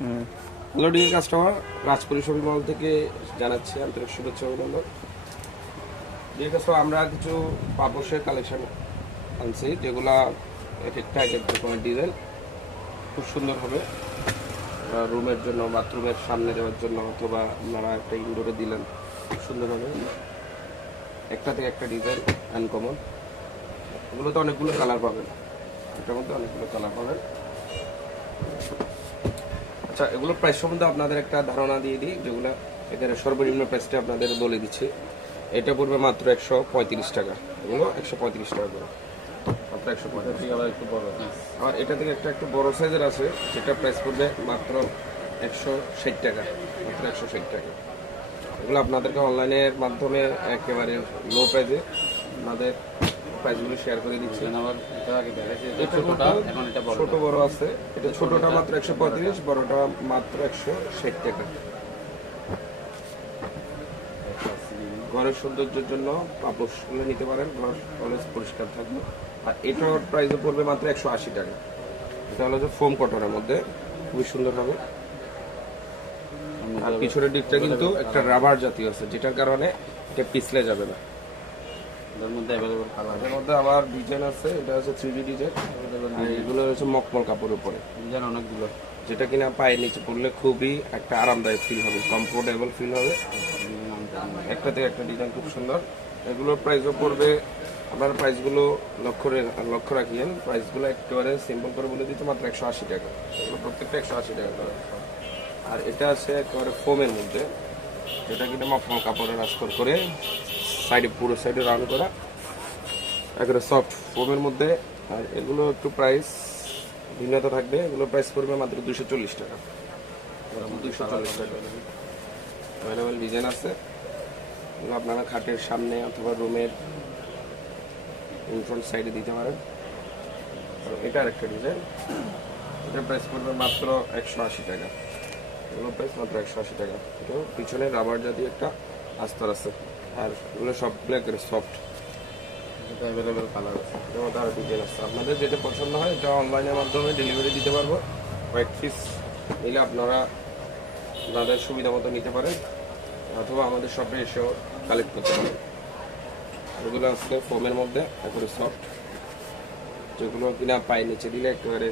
Hello dear customer, Rajpuri shopping mall থেকে জানাচ্ছি আন্তরিক শুভেচ্ছা ও অভিনন্দন। ডিয়ার কাস্টমার, আমরা কিছু পাপোশের কালেকশন আনছি, যেগুলা এক একটা এক এক রকমের ডিজাইন, খুব সুন্দর হবে রুমের জন্য, বাথরুমের সামনে দেওয়ার জন্য, অথবা আপনারা একটা ইনডোরে দিলেন, খুব সুন্দর হবে। একটা থেকে একটা ডিজাইন আনকমন। এগুলোতে অনেকগুলো কালার পাবেন, এটার মধ্যে অনেকগুলো কালার পাবেন। আচ্ছা, এগুলোর প্রাইস সম্বন্ধে আপনাদের একটা ধারণা দিয়ে দিই, যেগুলো এখানে সর্বনিম্ন প্রাইসটা আপনাদের বলে দিচ্ছি। এটা পড়বে মাত্র 135 টাকা, এগুলো 135 টাকা করে, মাত্র 135। আর এটা থেকে একটা একটু বড় সাইজের আছে, যেটা প্রাইস পড়বে মাত্র 160 টাকা, মাত্র 160 টাকা। এগুলো আপনাদেরকে অনলাইনের মাধ্যমে একেবারে লো প্রাইসে আপনাদের প্রাইসগুলো শেয়ার করে দিচ্ছি। ছোট বড় আছে, এটা ছোটটা মাত্র 135, বড়টা মাত্র 160 টাকা। ঘরের সৌন্দর্যের জন্য পাপোশগুলো নিতে পারেন, ঘর অলওয়েজ পরিষ্কার থাকবে। আর এটার প্রাইসও পড়বে মাত্র 180 টাকা। এটা হলো যে ফোম কটনের মধ্যে, খুবই সুন্দর হবে। আর পিছনের দিকটা কিন্তু একটা রাবার জাতীয় আছে, যেটার কারণে এটা পিছলে যাবে না। এর মধ্যে অ্যাভেলেবল কালার, এর মধ্যে আবার ডিজাইন আছে, এটা হচ্ছে 3D ডিজাইন। এগুলো হচ্ছে মকমল কাপড়ের উপরে ডিজাইন অনেকগুলো, যেটা কিনা পায়ের নিচে পড়লে খুবই একটা আরামদায়ক ফিল হবে, কমফোর্টেবল ফিল হবে। একটা থেকে একটা ডিজাইন খুব সুন্দর। এগুলোর প্রাইসও পড়বে, আপনার প্রাইসগুলো লক্ষ্য রাখিয়েন। প্রাইসগুলো একেবারে সিম্পল করে বলে দিতে মাত্র 180 টাকা, এগুলো প্রত্যেকটা 180 টাকা করে। আর এটা আছে একেবারে ফোমের মধ্যে, যেটা কিনা মকমল কাপড়ের আস্তর করে সাইডে, পুরো সাইডে রাউন্ড করা, একেবারে সফট ফোমের মধ্যে। আর এগুলো একটু প্রাইস ভিন্নতা থাকবে, এগুলো প্রাইস পড়বে মাত্র 240 টাকা, 240 টাকা। অ্যাভেলেবেল ডিজাইন আছে, এগুলো আপনারা খাটের সামনে অথবা রুমের ইনফ্রন্ট সাইডে দিতে পারেন। এটা আরেকটা ডিজাইন, এটার প্রাইস পড়বে মাত্র 180 টাকা, এগুলো প্রাইস মাত্র 180 টাকা। এটা পিছনে রাবার জাতীয় একটা আস্তর আছে, আর এগুলো সবগুলো একেবারে সফট। এটা অ্যাভেলেবেল কালার আছে, এটার মধ্যে আরও ডিজাইন আছে। আপনাদের যেটা পছন্দ হয় এটা অনলাইনের মাধ্যমে ডেলিভারি দিতে পারবো। কয়েক পিস নিলে আপনারা আপনাদের সুবিধা মতো নিতে পারেন, অথবা আমাদের শপে এসেও কালেক্ট করতে পারেন। এগুলো আছে ফোমের মধ্যে, একেবারে সফট, যেগুলো কিনা পায়ে নিচে দিলে একেবারে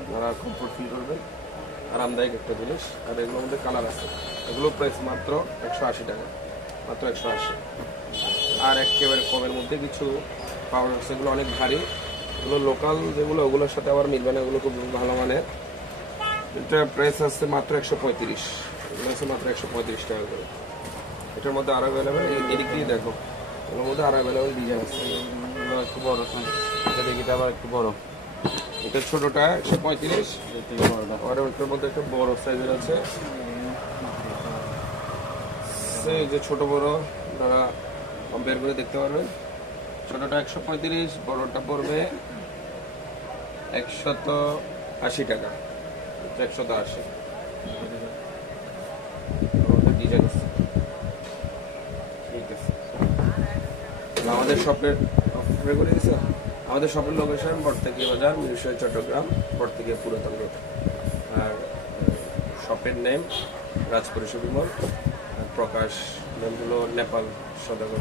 আপনারা কমফোর্ট ফিল করবেন, আরামদায়ক একটা জিনিস। আর এগুলোর মধ্যে কালার আছে, এগুলো প্রাইস মাত্র 180 টাকা, মাত্র 180। আর একেবারে কমের মধ্যে কিছু পাওয়ার আছে, এগুলো অনেক ভারী, এগুলো লোকাল যেগুলো, ওগুলোর সাথে আবার মিলবে না, এগুলো খুব ভালো মানের। এটা প্রাইস আছে মাত্র 135, এগুলো আছে মাত্র 135 টাকা করে। এটার মধ্যে আরো অ্যাভেলেবেল, এদিক দিয়ে দেখো, এগুলোর মধ্যে আরো অ্যাভেলেবেল ডিজাইন আছে। এগুলো একটু বড়, এটা দেখি, এটা আবার একটু বড়। এটা ছোটটা 135, আর ওটার মধ্যে একটা বড় সাইজের আছে, এই যে ছোট বড় আপনারা কম্পেয়ার করে দেখতে পারবেন। ছোটটা 135, বড়টা পড়বে 180 টাকা, 180। ডিজাইন আছে, ঠিক আছে। আমাদের শপের করে দিছে, আমাদের শপের লোকেশন বর্তকি বাজার, মিরসরাই, চট্টগ্রাম, বর্তকি পুরাতন রোড। আর শপের নেম রাজপুরি শপিং মল, প্রকাশ নেমগুলো নেপাল সদাগর।